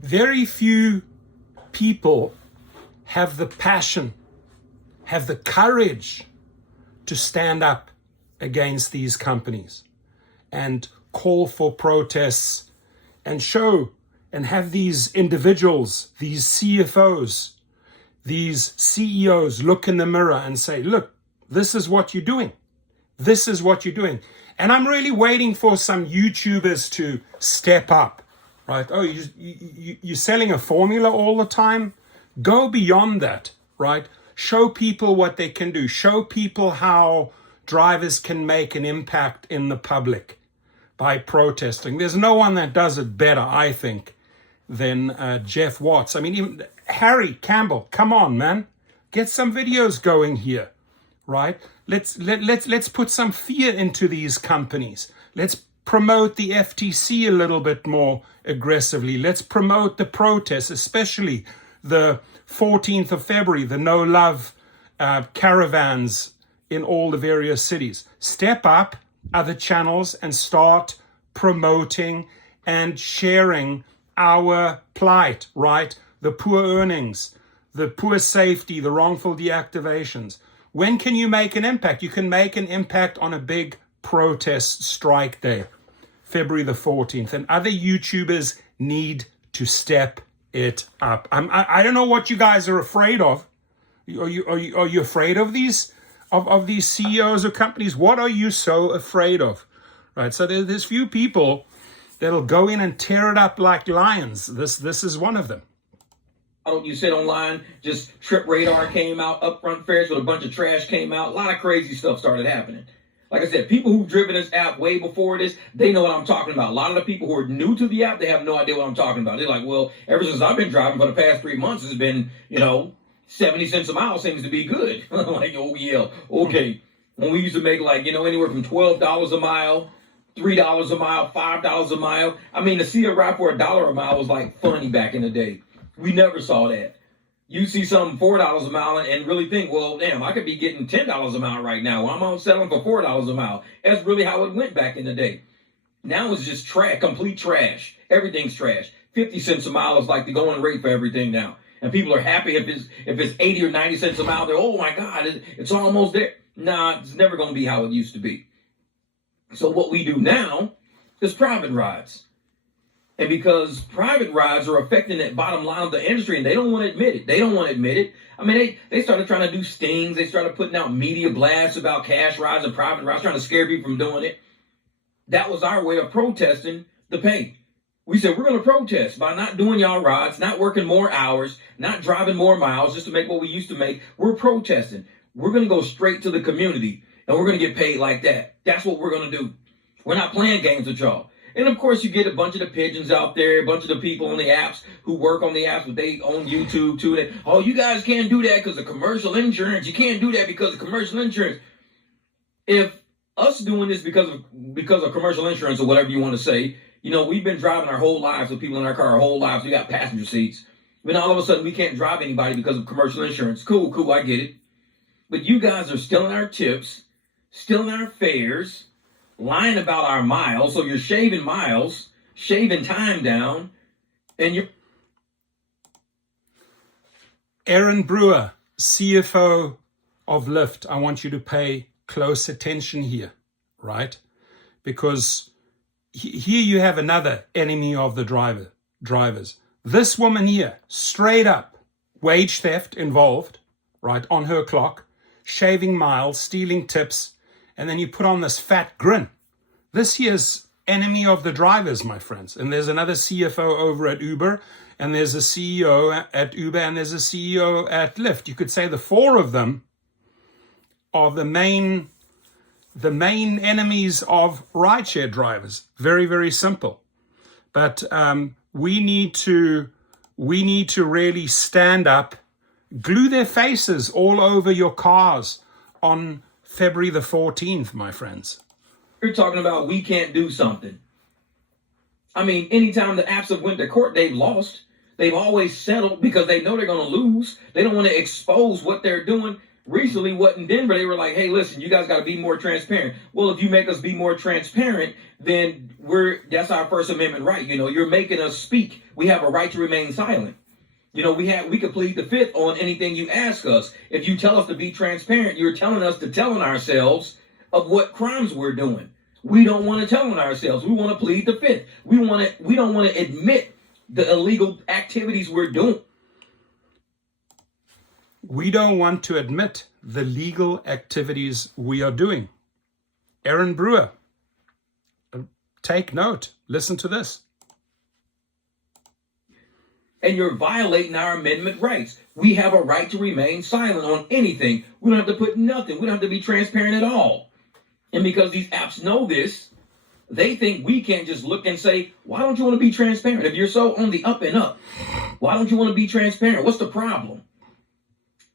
Very few people have the passion, have the courage to stand up against these companies and call for protests and show and have these individuals, these CFOs, these CEOs look in the mirror and say, look, this is what you're doing. This is what you're doing. And I'm really waiting for some YouTubers to step up, right? Oh, you're selling a formula all the time? Go beyond that, right? Show people what they can do. Show people how drivers can make an impact in the public by protesting. There's no one that does it better, I think, than Jeff Watts. I mean, even Harry Campbell, come on, man. Get some videos going here, right? Let's put some fear into these companies. Let's promote the FTC a little bit more aggressively. Let's promote the protests, especially the 14th of February, the No Love caravans in all the various cities. Step up other channels and start promoting and sharing our plight, right? The poor earnings, the poor safety, the wrongful deactivations. When can you make an impact? You can make an impact on a big protest strike day, February the 14th. And other YouTubers need to step it up. I don't know what you guys are afraid of. Are you afraid of these CEOs of companies? What are you so afraid of? Right. So there's few people that'll go in and tear it up like lions. This is one of them. You said online, just Trip Radar came out, upfront fares with a bunch of trash came out. A lot of crazy stuff started happening. Like I said, people who've driven this app way before this, they know what I'm talking about. A lot of the people who are new to the app, they have no idea what I'm talking about. They're like, well, ever since I've been driving for the past 3 months, it's been, 70 cents a mile seems to be good. Like, oh yeah, okay. When we used to make anywhere from $12 a mile, $3 a mile, $5 a mile. I mean, to see a ride for $1 a mile was like funny back in the day. We never saw that. You see something $4 a mile and really think, well, damn, I could be getting $10 a mile right now. I'm out selling for $4 a mile. That's really how it went back in the day. Now it's just trash, complete trash. Everything's trash. 50 cents a mile is like the going rate for everything now. And people are happy if it's 80 or 90 cents a mile. They're, oh my God, it's almost there. Nah, it's never going to be how it used to be. So what we do now is private rides. And because private rides are affecting that bottom line of the industry, and they don't want to admit it. I mean, they started trying to do stings. They started putting out media blasts about cash rides and private rides, trying to scare people from doing it. That was our way of protesting the pay. We said, we're going to protest by not doing y'all rides, not working more hours, not driving more miles just to make what we used to make. We're protesting. We're going to go straight to the community, and we're going to get paid like that. That's what we're going to do. We're not playing games with y'all. And of course, you get a bunch of the pigeons out there, a bunch of the people on the apps who work on the apps, but they own YouTube too. That, oh, you guys can't do that because of commercial insurance. You can't do that because of commercial insurance. If us doing this because of commercial insurance or whatever you want to say, we've been driving our whole lives with people in our car our whole lives. We got passenger seats. Then all of a sudden we can't drive anybody because of commercial insurance. Cool, I get it. But you guys are stealing our tips, stealing our fares, lying about our miles, so you're shaving miles, shaving time down, and you're... Aaron Brewer, CFO of LYFT, I want you to pay close attention here, right? Because here you have another enemy of the drivers. This woman here, straight up, wage theft involved, right, on her clock, shaving miles, stealing tips, and then you put on this fat grin. This here's enemy of the drivers, my friends. And there's another CFO over at Uber, and there's a CEO at Uber, and there's a CEO at LYFT. You could say the four of them are the main enemies of rideshare drivers. Very, very simple. But we need to really stand up, glue their faces all over your cars on February the 14th, my friends. You're talking about we can't do something. I mean, anytime the apps have went to court, they've lost. They've always settled because they know they're going to lose. They don't want to expose what they're doing. recently, what in Denver, they were like, hey, listen, you guys got to be more transparent. Well, if you make us be more transparent, then that's our First Amendment right. You're making us speak. We have a right to remain silent. We could plead the fifth on anything you ask us. If you tell us to be transparent, you're telling us to tell on ourselves of what crimes we're doing. We don't want to tell on ourselves. We want to plead the fifth. We don't want to admit the illegal activities we're doing. We don't want to admit the legal activities we are doing. Aaron Brewer, take note. Listen to this. And you're violating our amendment rights. We have a right to remain silent on anything. We don't have to put nothing. We don't have to be transparent at all. And because these apps know this, they think we can't just look and say, why don't you want to be transparent? If you're so on the up and up, why don't you want to be transparent? What's the problem?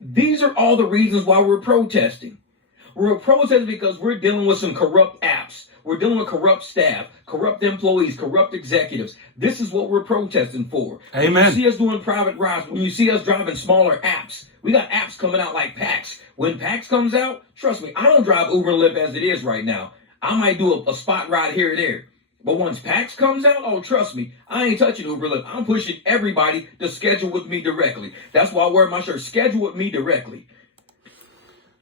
These are all the reasons why we're protesting. We're protesting because we're dealing with some corrupt apps. We're dealing with corrupt staff, corrupt employees, corrupt executives. This is what we're protesting for. Amen. When you see us doing private rides, when you see us driving smaller apps, we got apps coming out like Pax. When Pax comes out, trust me, I don't drive Uber and Lyft as it is right now. I might do a spot ride here or there. But once Pax comes out, oh, trust me, I ain't touching Uber Lyft. I'm pushing everybody to schedule with me directly. That's why I wear my shirt. Schedule with me directly.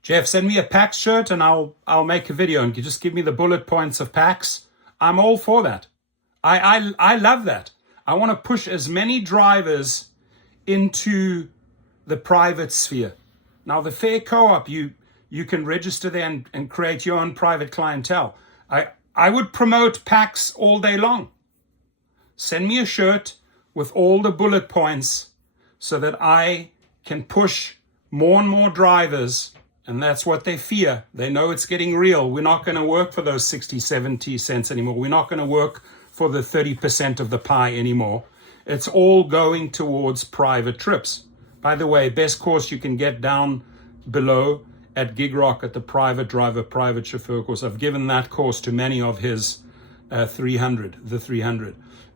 Jeff, send me a PAX shirt and I'll make a video and just give me the bullet points of PAX. I'm all for that. I love that. I want to push as many drivers into the private sphere. Now, the Fair Co-op, you can register there and create your own private clientele. I would promote PAX all day long. Send me a shirt with all the bullet points so that I can push more and more drivers. And that's what they fear. They know it's getting real. We're not going to work for those 60, 70 cents anymore. We're not going to work for the 30% of the pie anymore. It's all going towards private trips. By the way, best course you can get down below at Gig Rock at the private driver, private chauffeur course. I've given that course to many of his 300.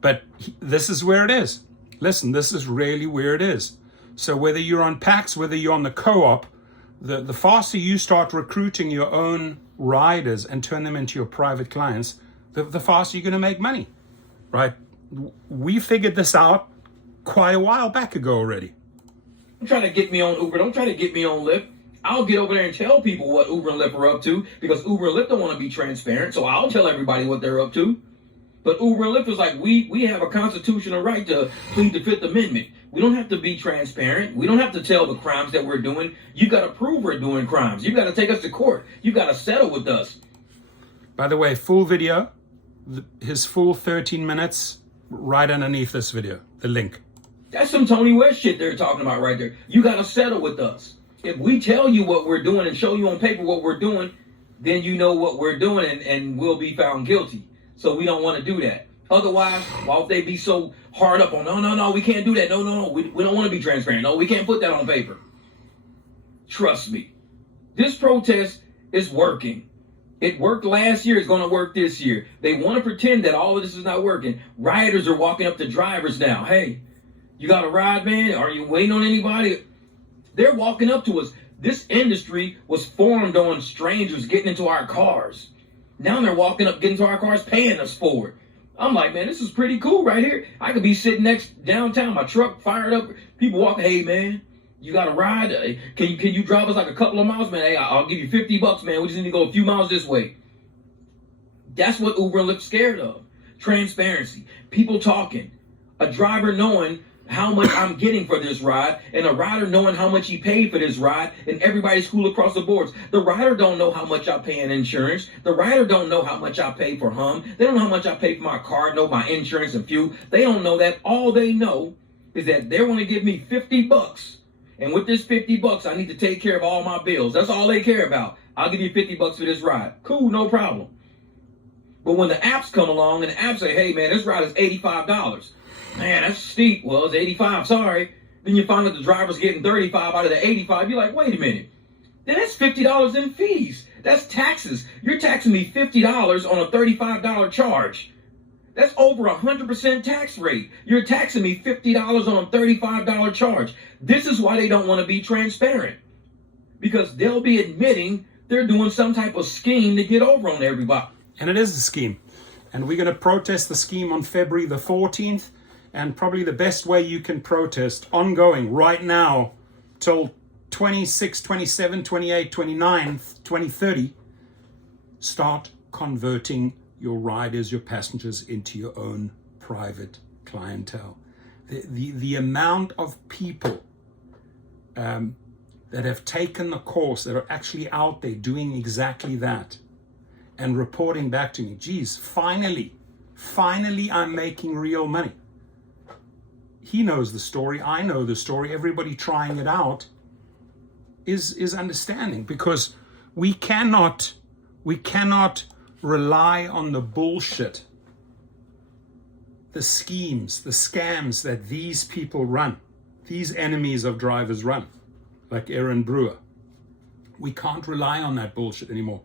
But this is where it is. Listen, this is really where it is. So whether you're on PAX, whether you're on the co-op, the faster you start recruiting your own riders and turn them into your private clients, the faster you're going to make money, right? We figured this out quite a while back ago already. Don't try to get me on Uber. Don't try to get me on Lyft. I'll get over there and tell people what Uber and Lyft are up to because Uber and Lyft don't want to be transparent, so I'll tell everybody what they're up to. But Uber and Lyft is like, we have a constitutional right to plead the Fifth Amendment. We don't have to be transparent. We don't have to tell the crimes that we're doing. You got to prove we're doing crimes. You got to take us to court. You got to settle with us. By the way, full video, his full 13 minutes, right underneath this video, the link. That's some Tony West shit they're talking about right there. You got to settle with us. If we tell you what we're doing and show you on paper what we're doing, then you know what we're doing and we'll be found guilty. So we don't want to do that. Otherwise, why would they be so hard up on, no, we can't do that. No, we don't want to be transparent. No, we can't put that on paper. Trust me. This protest is working. It worked last year. It's going to work this year. They want to pretend that all of this is not working. Rioters are walking up to drivers now. Hey, you got a ride, man? Are you waiting on anybody? They're walking up to us. This industry was formed on strangers getting into our cars. Now they're walking up, getting to our cars, paying us for it. I'm like, man, this is pretty cool right here. I could be sitting next downtown, my truck fired up. People walking, hey, man, you got a ride? Can you drive us like a couple of miles, man? Hey, I'll give you $50, man. We just need to go a few miles this way. That's what Uber and Lyft scared of. Transparency. People talking. A driver knowing how much I'm getting for this ride, and a rider knowing how much he paid for this ride, and everybody's cool across the boards. The rider don't know how much I pay in insurance. The rider don't know how much I pay for Hum. They don't know how much I pay for my car, know my insurance and fuel. They don't know that. All they know is that they want to give me $50. And with this $50, I need to take care of all my bills. That's all they care about. I'll give you $50 for this ride. Cool, no problem. But when the apps come along and the apps say, hey, man, this ride is $85. Man, that's steep. Well, it's 85, sorry. Then you find that the driver's getting 35 out of the 85. You're like, wait a minute. Then that's $50 in fees. That's taxes. You're taxing me $50 on a $35 charge. That's over 100% tax rate. You're taxing me $50 on a $35 charge. This is why they don't want to be transparent. because they'll be admitting they're doing some type of scheme to get over on everybody. And it is a scheme. And we're going to protest the scheme on February the 14th. And probably the best way you can protest ongoing right now till 26, 27, 28, 29, 2030, start converting your riders, your passengers into your own private clientele. The amount of people that have taken the course, that are actually out there doing exactly that and reporting back to me, geez, finally I'm making real money. He knows the story, I know the story, everybody trying it out is understanding, because we cannot rely on the bullshit, the schemes, the scams that these people run, these enemies of drivers run, like Aaron Brewer. We can't rely on that bullshit anymore.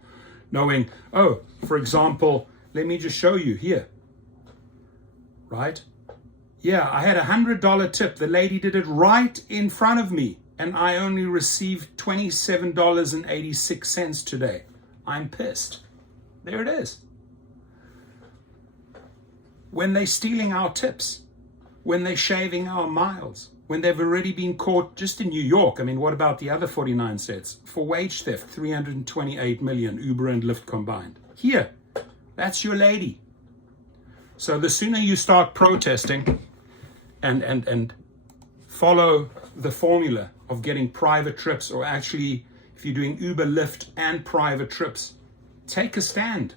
Knowing, oh, for example, let me just show you here, right? Yeah, I had $100 tip. The lady did it right in front of me, and I only received $27.86 today. I'm pissed. There it is. When they're stealing our tips, when they're shaving our miles, when they've already been caught just in New York. I mean, what about the other 49 states? For wage theft, 328 million, Uber and Lyft combined. Here, that's your lady. So the sooner you start protesting and follow the formula of getting private trips, or actually, if you're doing Uber, Lyft, and private trips, take a stand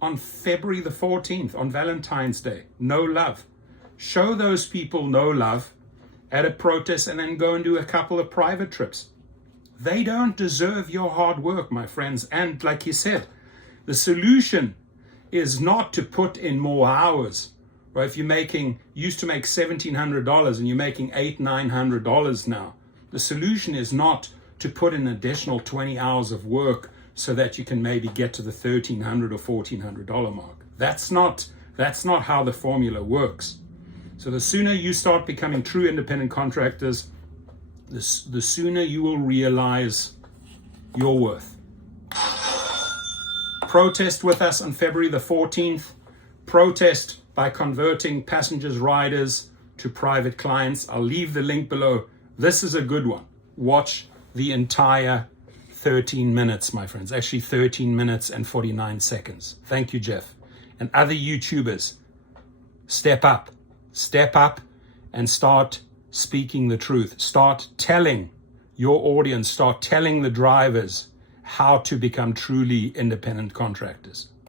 on February the 14th, on Valentine's Day. No love. Show those people no love at a protest, and then go and do a couple of private trips. They don't deserve your hard work, my friends. And like you said, the solution is not to put in more hours. Right? If you're used to make $1,700 and you're making $800-900 now, the solution is not to put in an additional 20 hours of work so that you can maybe get to the $1,300 or $1,400 mark. That's not how the formula works. So the sooner you start becoming true independent contractors, the sooner you will realize your worth. Protest with us on February the 14th. Protest by converting passengers, riders to private clients. I'll leave the link below. This is a good one. Watch the entire 13 minutes, my friends. Actually 13 minutes and 49 seconds. Thank you, Jeff. And other YouTubers, step up and start speaking the truth. Start telling your audience, start telling the drivers how to become truly independent contractors.